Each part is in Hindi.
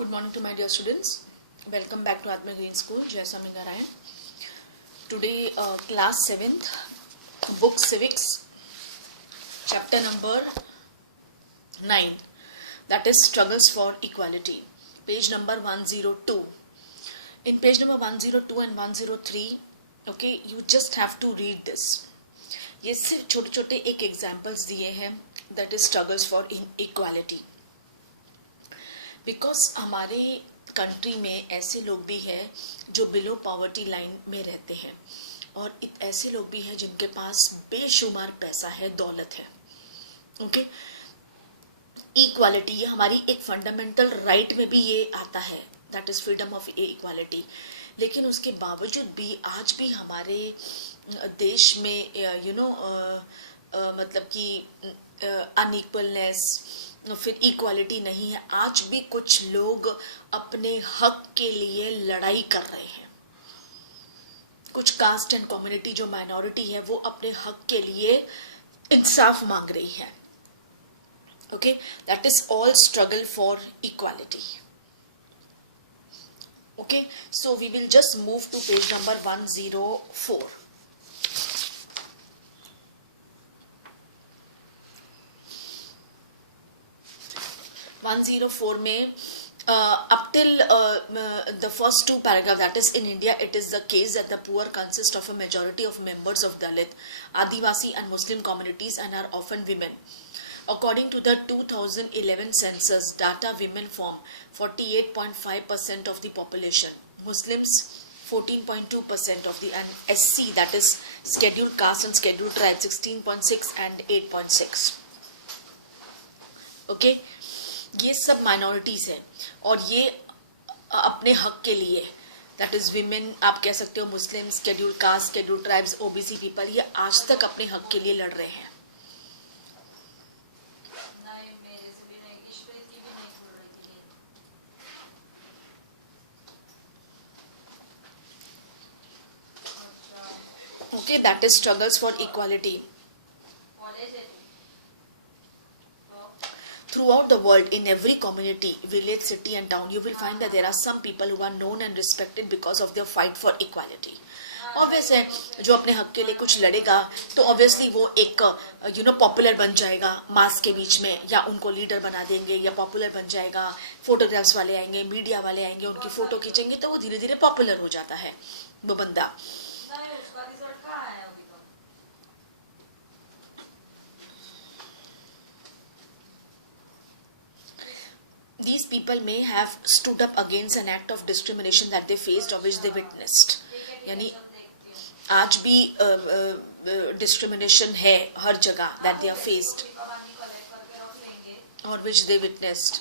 Good morning to my dear students. Welcome back to Atma Green School, Jaisamee Narayan. Today, class 7th, book Civics, chapter number 9, that is Struggles for Equality, page number 102. In page number 102 and 103, okay, you just have to read this. ये सिर्फ छोटे छोटे एक एग्जाम्पल्स दिए हैं, that is struggles for equality. Because हमारे कंट्री में ऐसे लोग भी हैं जो बिलो पॉवर्टी लाइन में रहते हैं और ऐसे लोग भी हैं जिनके पास बेशुमार पैसा है, दौलत है. ओके, इक्वालिटी ये हमारी एक फंडामेंटल राइट में भी ये आता है, that is freedom of equality. लेकिन उसके बावजूद भी आज भी हमारे देश में मतलब कि अनइक्वलनेस, फिर इक्वालिटी नहीं है. आज भी कुछ लोग अपने हक के लिए लड़ाई कर रहे हैं. कुछ कास्ट एंड कम्युनिटी जो माइनॉरिटी है वो अपने हक के लिए इंसाफ मांग रही है. Okay, that is all struggle for equality. Okay, so we will just move to page number 104. 104 में up till the first two paragraph, that is in India it is the case that the poor consist of a majority of members of Dalit, Adivasi and Muslim communities and are often women. According to the 2011 census data, women form 48.5% of the population, Muslims 14.2% of the, and SC, that is scheduled caste and scheduled tribe, 16.6 and 8.6. Okay, ये सब माइनॉरिटीज हैं और ये अपने हक के लिए, दैट इज विमेन, आप कह सकते हो Muslim, scheduled caste, scheduled tribes, OBC people, ये आज तक अपने हक के लिए लड़ रहे हैं. Okay, that is struggles for equality. Throughout the world, in every community, village, city and town, you will find that there are some people who are known and respected because of their fight for equality. Obvious है, जो अपने हक के लिए कुछ लड़ेगा तो ऑब्वियसली वो एक पॉपुलर बन जाएगा मास के बीच में, या उनको लीडर बना देंगे या पॉपुलर बन जाएगा. फोटोग्राफ्स वाले आएंगे, मीडिया वाले आएंगे, उनकी फोटो खींचेंगे तो वो धीरे धीरे पॉपुलर हो जाता है वो बंदा. These people may have stood up against an act of discrimination that they faced or which they witnessed. यानी आज भी discrimination है हर जगह that they are faced or which they witnessed.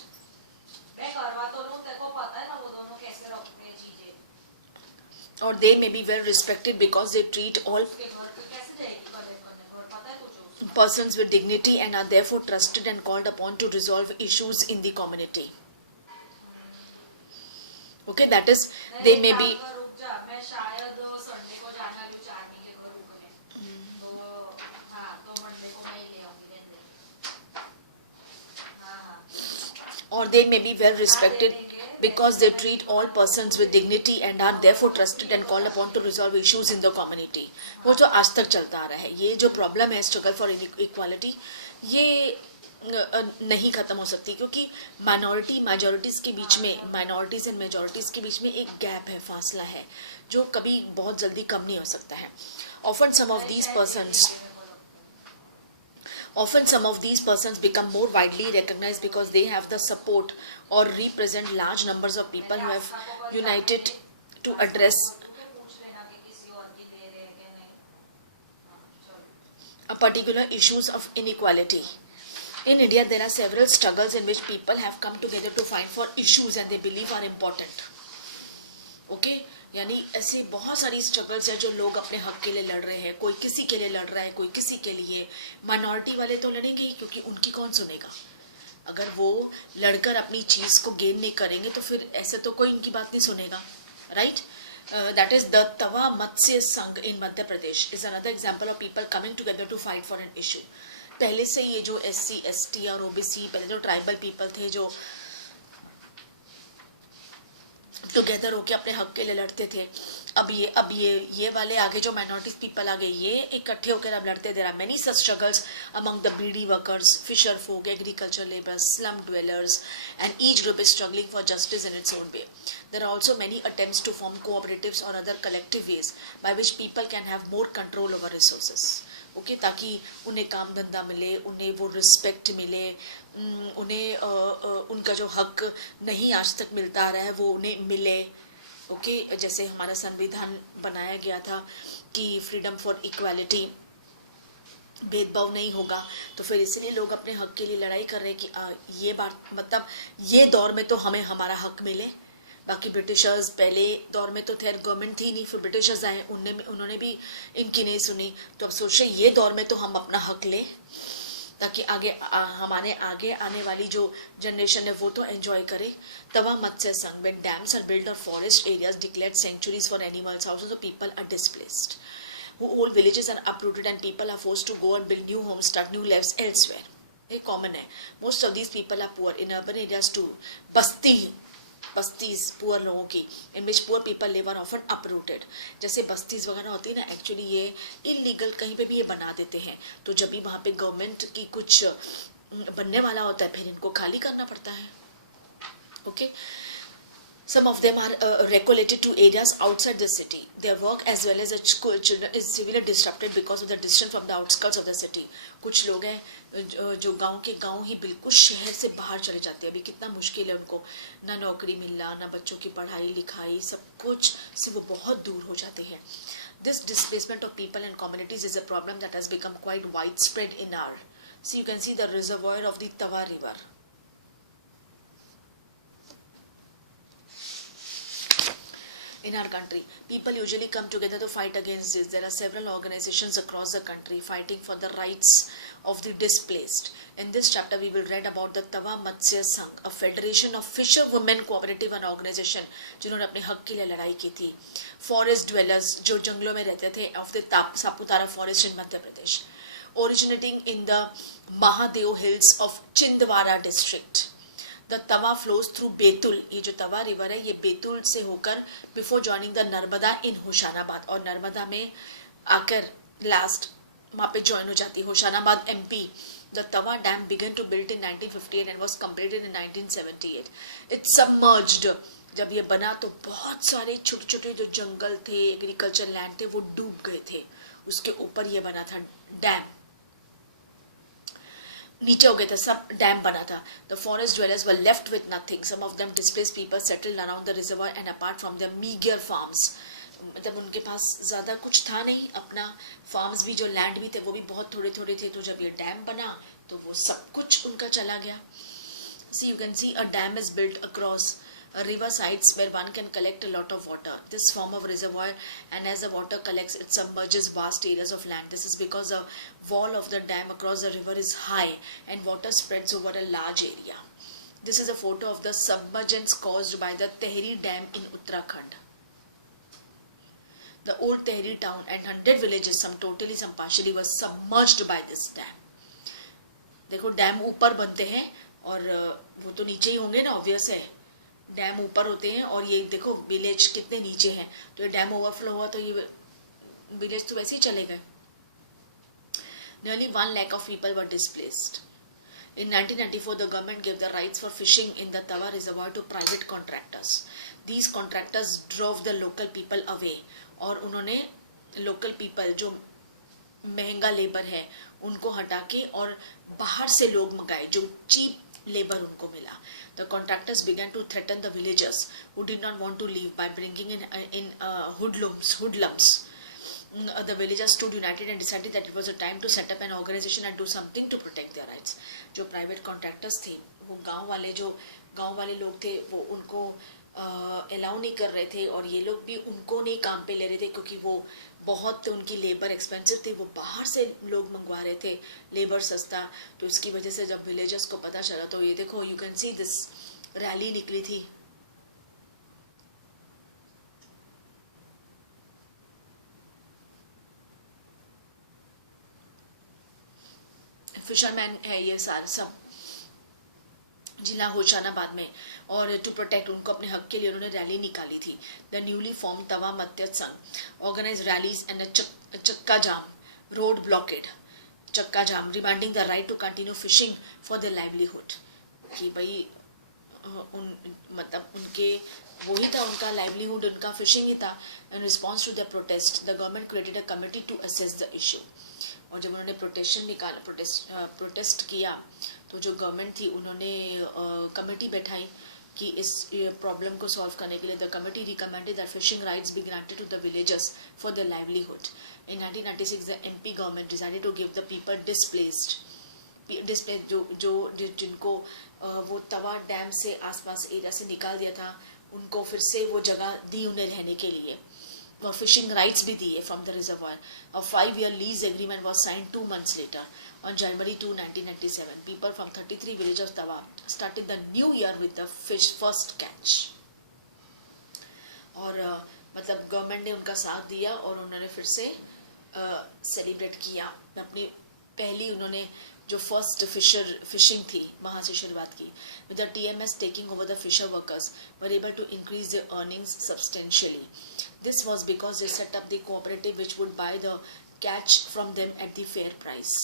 Or they may be well respected because they treat all persons with dignity and are therefore trusted and called upon to resolve issues in the community. Okay, that is, they may be or they may be well respected because they treat all persons with dignity and are therefore trusted and called upon to resolve issues in the community. वो तो आज तक चलता आ रहा है. ये जो प्रॉब्लम है स्ट्रगल फॉर इक्वालिटी, ये नहीं खत्म हो सकती क्योंकि माइनॉरिटी मेजॉरिटीज के बीच में, माइनॉरिटीज एंड मेजॉरिटीज के बीच में एक गैप है, फासला है जो कभी बहुत जल्दी कम नहीं हो सकता है. Often some of these persons become more widely recognized because they have the support or represent large numbers of people who have united to address a particular issues of inequality. In India, there are several struggles in which people have come together to fight for issues and they believe are important. Okay? यानी ऐसे बहुत सारी स्ट्रगल्स है जो लोग अपने हक के लिए लड़ रहे हैं. कोई किसी के लिए लड़ रहा है, कोई किसी के लिए. माइनॉरिटी वाले तो लड़ेंगे ही क्योंकि उनकी कौन सुनेगा. अगर वो लड़कर अपनी चीज को गेन नहीं करेंगे तो फिर ऐसे तो कोई इनकी बात नहीं सुनेगा. Right, that is the Tawa मत्स्य संघ in Madhya Pradesh is another example of people coming together to fight for an issue. पहले से ये जो SC ST और OBC, पहले जो ट्राइबल पीपल थे जो टुगेदर होके अपने हक के लिए लड़ते थे। अब ये वाले आगे जो माइनॉरिटी पीपल आ गए, ये इकट्ठे होकर अब लड़ते। There are many such struggles among the beedi workers, fisher folk, agriculture labours, slum dwellers, and each group is struggling for justice in its own way. There are also many attempts to form cooperatives or other collective ways by which people can have more control over resources. Okay ताकि उन्हें काम धंधा मिले, उन्हें वो रिस्पेक्ट मिले, उन्हें उनका जो हक नहीं आज तक मिलता आ रहा है वो उन्हें मिले। ओके जैसे हमारा संविधान बनाया गया था कि फ्रीडम फॉर इक्वालिटी, भेदभाव नहीं होगा, तो फिर इसलिए लोग अपने हक के लिए लड़ाई कर रहे हैं कि ये बात मतलब ये दौर में तो हमें हमारा हक मिले। बाकी ब्रिटिशर्स पहले दौर में तो खैर गवर्नमेंट थी नहीं, फिर ब्रिटिशर्स आए, उन्होंने भी इनकी नहीं सुनी, तो अब सोचे ये दौर में तो हम अपना हक लें ताकि हमारे आगे आने वाली जो जनरेशन है वो तो एंजॉय करे। तवा मत्स्य संघ when dams are built or forest areas declared sanctuaries for animals, houses of people are displaced, whole villages are uprooted and people are forced to go and build new homes, start new lives elsewhere. ये कॉमन है। most of these people are poor in urban areas too. Bastis poor लोगों की, in which poor people live are often uprooted. जैसे बस्तीज वगैरह होती है ना, एक्चुअली ये इलीगल कहीं पे भी ये बना देते हैं, तो जब भी वहाँ पे गवर्नमेंट की कुछ बनने वाला होता है फिर इनको खाली करना पड़ता है। Okay Some of them are regulated to areas outside the city. Their work as well as the children is severely disrupted because of the distance from the outskirts of the city. कुछ लोग हैं जो गांव के गांव ही बिल्कुल शहर से बाहर चले जाते हैं। अभी कितना मुश्किल है उनको, ना नौकरी मिलना, ना बच्चों की पढ़ाई लिखाई, सब कुछ से वो बहुत दूर हो जाते हैं। This displacement of people and communities is a problem that has become quite widespread in our. So you can see the reservoir of the Tawa River. In our country, people usually come together to fight against this. There are several organizations across the country fighting for the rights of the displaced. In this chapter, we will read about the Tawa Matsya Sangh, a federation of fisher women cooperative and organization जिन्होंने अपने हक के लिए लड़ाई की थी। Forest dwellers जो जंगलों में रहते थे of the Saputara forest in Madhya Pradesh, originating in the Mahadeo hills of Chindwara district. The Tawa flows through Betul. ये जो तवा रिवर है ये बेतुल से होकर बिफोर जॉइनिंग द नर्मदा इन होशानाबाद, और नर्मदा में आकर लास्ट वहाँ पे ज्वाइन हो जाती है होशानाबाद MP. The Tawa dam began to build in 1958 and was completed in 1978. It submerged. जब ये बना तो बहुत सारे छोटे छोटे जो जंगल थे, एग्रीकल्चर लैंड थे, वो डूब गए थे। उसके ऊपर ये बना था डैम, नीचे हो गए थे, सब डैम बना था। The forest dwellers were left with nothing. Some of them displaced people settled around the reservoir and apart from their meager farms. मतलब उनके पास ज़्यादा कुछ था नहीं, अपना फार्म्स भी जो लैंड भी थे वो भी बहुत थोड़े थोड़े थे, तो जब ये डैम बना तो वो सब कुछ उनका चला गया। See, you can see a dam is built across river sides where one can collect a lot of water. This form of reservoir, and as the water collects, it submerges vast areas of land. This is because the wall of the dam across the river is high and water spreads over a large area. This is a photo of the submergence caused by the Tehri Dam in Uttarakhand. The old Tehri town and 100 villages, some totally, some partially, was submerged by this dam. देखो डैम ऊपर बनते हैं और वो तो नीचे ही होंगे ना, ऑब्वियस है, डैम ऊपर होते हैं और ये देखो विलेज कितने नीचे हैं, तो ये डैम ओवरफ्लो हुआ तो ये विलेज तो वैसे ही चले गए। Nearly 1 lakh of people were displaced. In 1994, the government gave the rights for fishing in the Tawa reservoir to private contractors. These contractors drove the local people away. और उन्होंने local people जो महंगा लेबर है उनको हटा के और बाहर से लोग मंगाए जो चीप लेबर उनको मिला। The contractors began to threaten the villagers who did not want to leave by bringing in hoodlums. The villagers stood united and decided that it was a time to set up an organization and do something to protect their rights. जो private contractors थे वो गांव वाले लोग थे, वो उनको अलाउ नहीं कर रहे थे और ये लोग भी उनको नहीं काम पे ले रहे थे क्योंकि वो बहुत उनकी लेबर एक्सपेंसिव थी, वो बाहर से लोग मंगवा रहे थे लेबर सस्ता। तो इसकी वजह से जब विलेजर्स को पता चला तो ये देखो you can see this rally निकली थी। फिशरमैन है ये सारे सब, जिला होशंगाबाद में, और टू प्रोटेक्ट उनको अपने हक के लिए उन्होंने रैली निकाली थी. द न्यूली फॉर्म तवा मत्स्य संघ organise rallies and chakka jam, road blockade, chakka jam, demanding the right to continue fishing for the livelihood. कि भाई मतलब उनके वही था, उनका लाइवलीहुड, उनका फिशिंग ही था. In response to the protest the government created a committee to assess the issue. और जब उन्होंने प्रोटेस्ट किया तो जो गवर्नमेंट थी उन्होंने कमेटी बैठाई कि इस प्रॉब्लम को सॉल्व करने के लिए. The committee recommended that fishing rights be granted to the villagers for the livelihood. In 1996 the MP government decided to give the people displaced जो जिनको वो तवा डैम से आसपास एरिया से निकाल दिया था, उनको फिर से वो जगह दी उन्हें रहने के लिए, और फिशिंग राइट्स भी दिए from the reservoir. A 5-year lease agreement was signed 2 months later. On January 2, 1997, people from 33 villages of Tawa started the new year with the first catch. और मतलब गवर्नमेंट ने उनका साथ दिया और उन्होंने फिर से सेलिब्रेट किया अपनी पहली, उन्होंने जो फर्स्ट फिशिंग थी वहाँ से शुरुआत की. With the TMS taking over the fisher workers were able to increase the earnings substantially. This was because they set up the cooperative which would buy the catch from them at the fair price.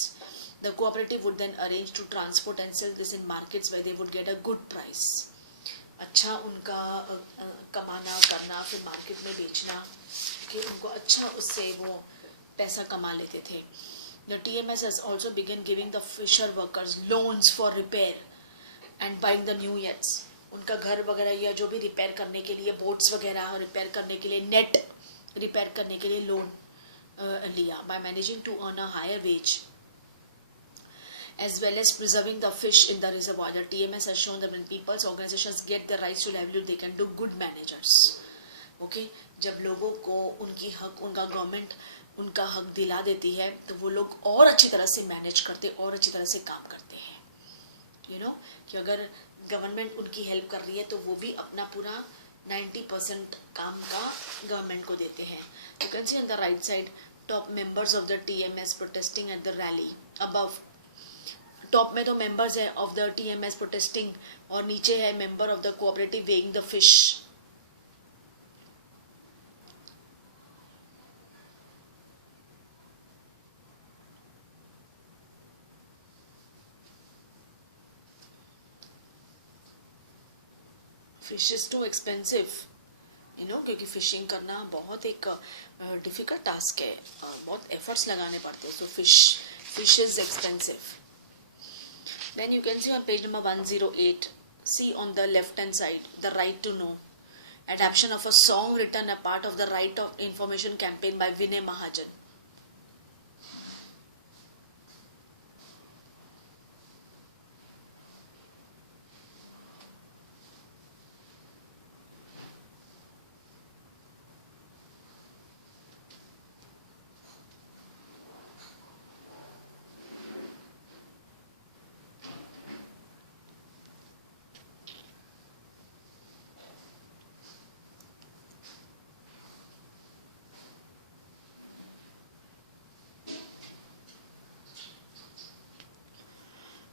The cooperative would then arrange to transport and sell this in markets where they would get a good price. अच्छा उनका कमाना करना, फिर मार्केट में बेचना कि उनको अच्छा उससे वो पैसा कमा लेते थे. The TMS has also begun giving the fisher workers loans for repair and buying the new yachts. उनका घर वगैरह या जो भी रिपेयर करने के लिए, बोट्स वगैरह रिपेयर करने के लिए, नेट रिपेयर करने के लिए लोन लिया. By managing to earn a higher wage as well as preserving the fish in the reservoir, the TMS has shown that when people's organizations get the rights to livelihood, they can do good managers. Okay, जब लोगों को उनकी हक, उनका गवर्नमेंट उनका हक दिला देती है तो वो लोग और अच्छी तरह से मैनेज करते, और अच्छी तरह से काम करते हैं. You know, कि अगर गवर्नमेंट उनकी हेल्प कर रही है तो वो भी अपना पूरा 90% काम का गवर्नमेंट को देते हैं. You can see on the right side top members of the TMS protesting at the rally. Above top में तो मेंबर्स है ऑफ द TMS प्रोटेस्टिंग, और नीचे है member of the cooperative weighing the fish. Fish is too expensive, you know, क्योंकि फिशिंग करना बहुत एक डिफिकल्ट टास्क है, बहुत एफर्ट्स लगाने पड़ते हैं. So fish is expensive. Then you can see on page number 108, see on the left hand side the right to know, adaptation of a song written a part of the right of information campaign by Vinay Mahajan.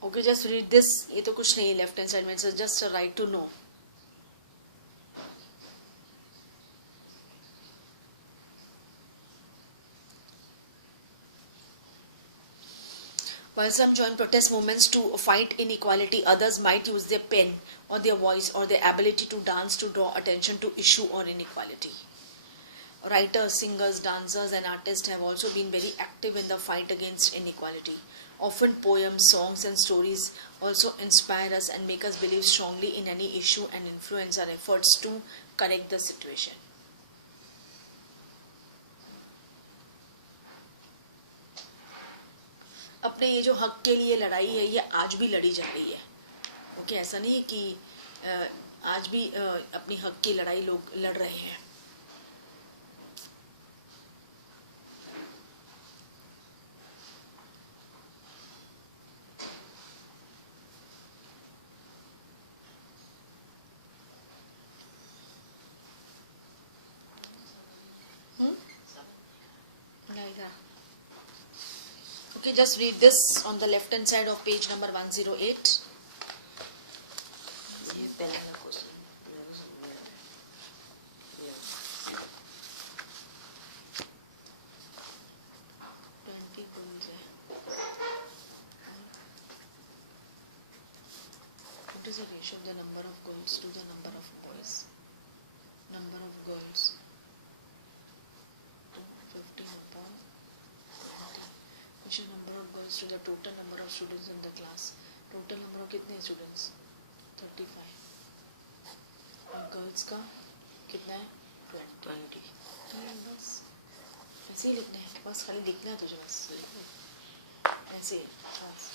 Okay, just read this. ये तो कुछ नहीं, लेफ्ट हैंड साइड में it's just a right to know. While some join protest movements to fight inequality, others might use their pen or their voice or their ability to dance to draw attention to issue or inequality. Writers, singers, dancers and artists have also been very active in the fight against inequality. Often poems, songs and stories also inspire us and make us believe strongly in any issue and influence our efforts to correct the situation. अपने ये जो हक के लिए लड़ाई है ये आज भी लड़ी जा रही है. ओके, ऐसा नहीं है कि आज भी अपनी हक की लड़ाई लोग लड़ रहे हैं. Okay, just read this on the left hand side of page number 108. ratio of the number of girls to the number of boys. Number of girls 15 upon 20. Ratio number of girls to the total number of students in the class. Total number of कितने students? 35. और गर्ल्स का कितना है? 20. बस ऐसे ही लिखना है, बस खाली लिखना है तुझे, बस लिखना है ऐसे बस.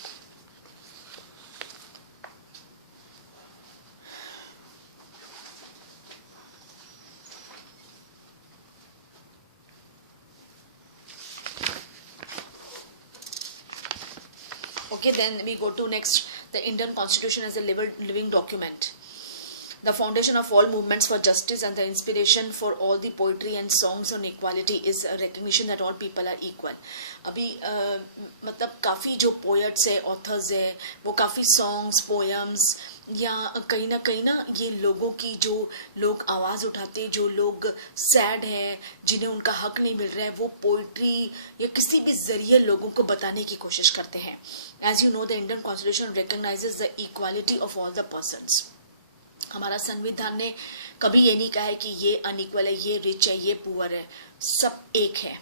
Okay, then we go to next, the Indian Constitution as a living document. The foundation of all movements for justice and the inspiration for all the poetry and songs on equality is a recognition that all people are equal. अभी मतलब काफ़ी जो poets है, authors है, वो काफ़ी songs, poems या कहीं ना ये लोगों की, जो लोग आवाज़ उठाते, जो लोग सैड हैं, जिन्हें उनका हक नहीं मिल रहा है, वो पोइट्री या किसी भी जरिए लोगों को बताने की कोशिश करते हैं. As you know, the Indian Constitution recognizes the equality of all the persons. हमारा संविधान ने कभी ये नहीं कहा है कि ये अनइक्वल है, ये रिच है, ये पुअर है, सब एक है.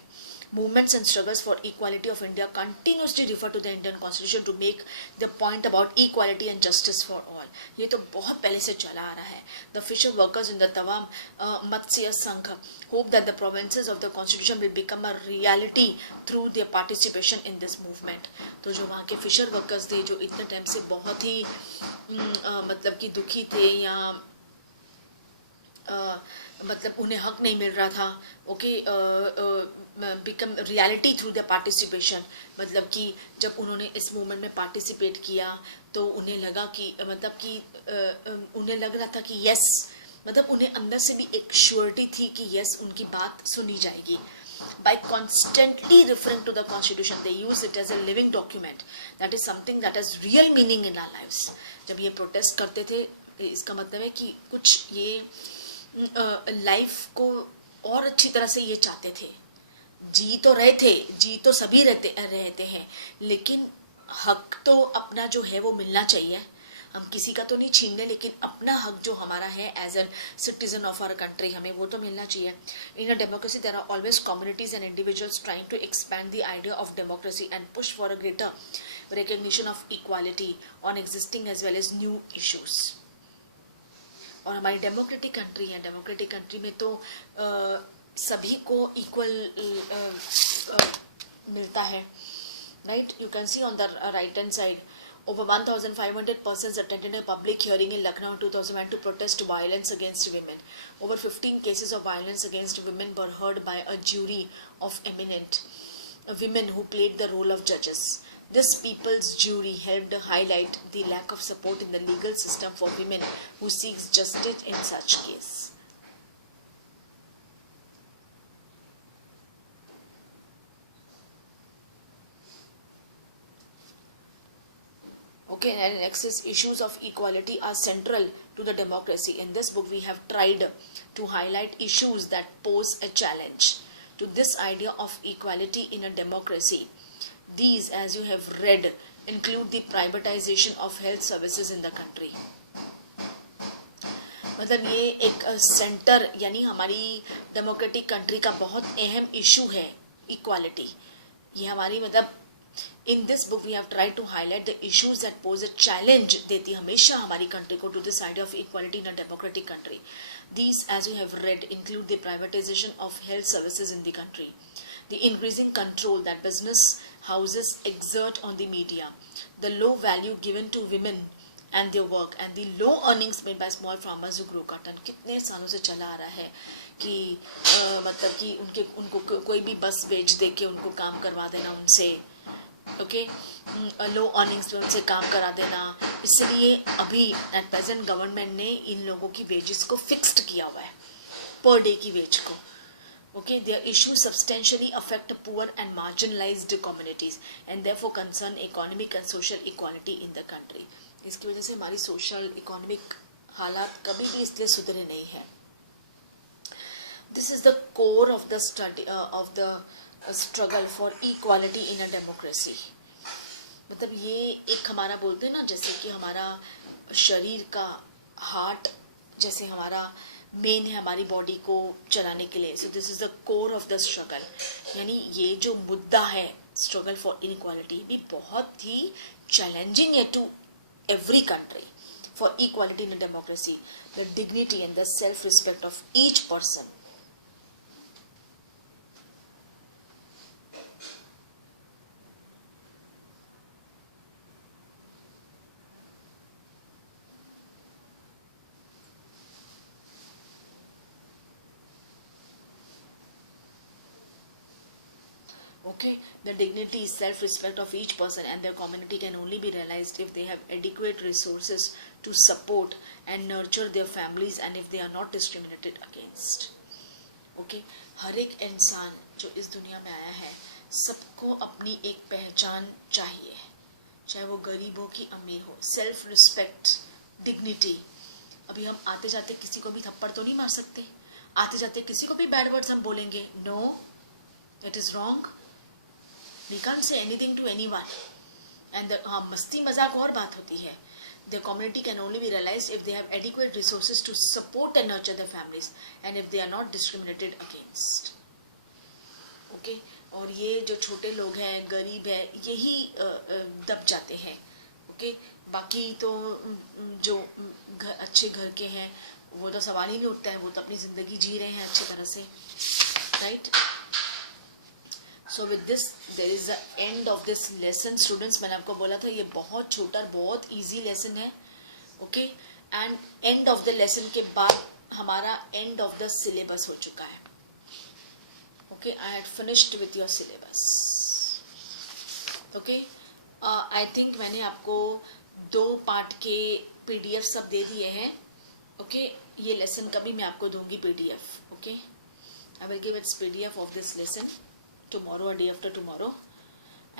Movements and struggles for equality of India continuously refer to the Indian Constitution to make the point about equality and justice for all. ये तो बहुत पहले से चला आ रहा है. The fisher workers in the Tawam Matsya Sangha hope that the provinces of the Constitution will become a reality through their participation in this movement. तो जो वहाँ के fisher workers थे, जो इतने टाइम से बहुत ही मतलब कि दुखी थे या मतलब उन्हें हक नहीं मिल रहा था, okay, become reality through the participation. मतलब कि जब उन्होंने इस मूवमेंट में पार्टिसिपेट किया तो उन्हें लगा कि मतलब कि उन्हें लग रहा था कि यस, मतलब उन्हें अंदर से भी एक श्योरिटी थी कि यस, उनकी बात सुनी जाएगी. By constantly referring to the Constitution, they use it as a living document. That is something that has real meaning in our lives. जब ये प्रोटेस्ट करते थे, इसका मतलब है कि कुछ ये लाइफ को और अच्छी तरह से ये चाहते थे. जी तो रहे थे, जी तो सभी रहते हैं, लेकिन हक तो अपना जो है वो मिलना चाहिए. हम किसी का तो नहीं छीन रहे, लेकिन अपना हक जो हमारा है as an citizen of our country, हमें वो तो मिलना चाहिए. In a democracy there are always communities and individuals trying to expand the idea of democracy and push for a greater recognition of equality on existing as well as new issues. और हमारी डेमोक्रेटिक कंट्री है, डेमोक्रेटिक कंट्री में तो सभी को इक्वल मिलता है, right. You can see on the right hand side, over 1,500 persons attended a public hearing in Lucknow in 2001 to protest violence against women. Over 15 cases of violence against women were heard by a jury of eminent women who played the role of judges. This people's jury helped highlight the lack of support in the legal system for women who seek justice in such case. Okay, and next is issues of equality are central to the democracy. In this book, we have tried to highlight issues that pose a challenge to this idea of equality in a democracy. These, as you have read, include the privatization of health services in the country. मतलब ये एक सेंटर यानी हमारी डेमोक्रेटिक कंट्री का बहुत अहम इशू है इक्वालिटी. ये हमारी मतलब in this book we have tried to highlight the issues that pose a challenge देती हमेशा हमारी कंट्री को to this idea of equality in a democratic country. These, as you have read, include the privatization of health services in the country, the increasing control that business houses exert on the media, the low value given to women and their work, and the low earnings made by small farmers who grow cotton. कितने सालों से चला आ रहा है कि मतलब कि उनको कोई भी बस बेच दे के उनको काम करवा देना उनसे, ओके, लो अर्निंग्स पे उनसे काम करा देना. इसलिए अभी एट प्रेजेंट गवर्नमेंट ने इन लोगों की वेजेस को फिक्स्ड किया हुआ है, पर डे की वेज को. Okay, there issue substantially affect poor and marginalised communities and therefore concern economic and social equality in the country. इसकी वजह से हमारी सोशल इकोनॉमिक हालात कभी भी इसलिए सुधरे नहीं है. This is the core of the study of the struggle for equality in a democracy. मतलब ये एक हमारा बोलते हैं ना, जैसे कि हमारा शरीर का हार्ट जैसे हमारा मेन है हमारी बॉडी को चलाने के लिए. So this is the core of the struggle. यानी ये जो मुद्दा है स्ट्रगल फॉर इनइक्वालिटी भी बहुत ही चैलेंजिंग है to every country for equality in a democracy, the dignity and the self-respect of each person. Okay, the dignity, self-respect of each person and their community can only be realized if they have adequate resources to support and nurture their families and if they are not discriminated against. Okay, हर एक इंसान जो इस दुनिया में आया है सबको अपनी एक पहचान चाहिए, चाहे वो गरीब हो कि अमीर हो. Self respect, dignity. अभी हम आते जाते किसी को भी थप्पड़ तो नहीं मार सकते, आते जाते किसी को भी बैड वर्ड्स हम बोलेंगे. No, it is wrong. We can't say anything to anyone. And हाँ, मस्ती मजाक और बात होती है. The community can only be realized if they have adequate resources to support and nurture their families and if they are not discriminated against. Okay? और ये जो छोटे लोग हैं, गरीब है, यही दब जाते हैं. Okay? बाकी तो जो अच्छे घर के हैं वो तो सवाल ही नहीं उठता है, वो तो अपनी जिंदगी जी रहे हैं अच्छी तरह से. Right? So with this there is the end of this lesson students. मैंने आपको बोला था ये बहुत छोटा बहुत easy lesson है. Okay, and end of the lesson के बाद हमारा end of the syllabus हो चुका है. Okay, I had finished with your syllabus. Okay, I think मैंने आपको 2 पार्ट के PDF सब दे दिए हैं. Okay, ये lesson का भी मैं आपको दूंगी PDF. Okay, I will give its PDF of this lesson tomorrow or day after tomorrow,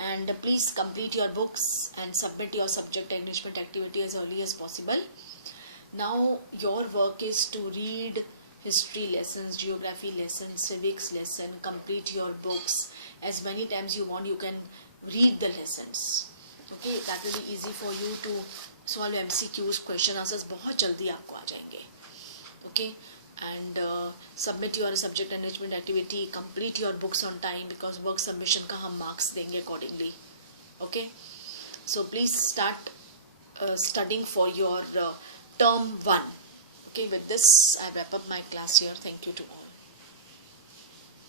and please complete your books and submit your subject enrichment activity as early as possible. Now your work is to read history lessons, geography lessons, civics lesson, complete your books as many times you want. You can read the lessons. Okay, that will be easy for you to solve MCQs, question answers बहुत जल्दी आपको आ जाएंगे. Okay, and submit your subject enrichment activity, complete your books on time because work submission का हम marks देंगे accordingly. Okay, so please start studying for your term 1. Okay, with this I wrap up my class here. Thank you to all.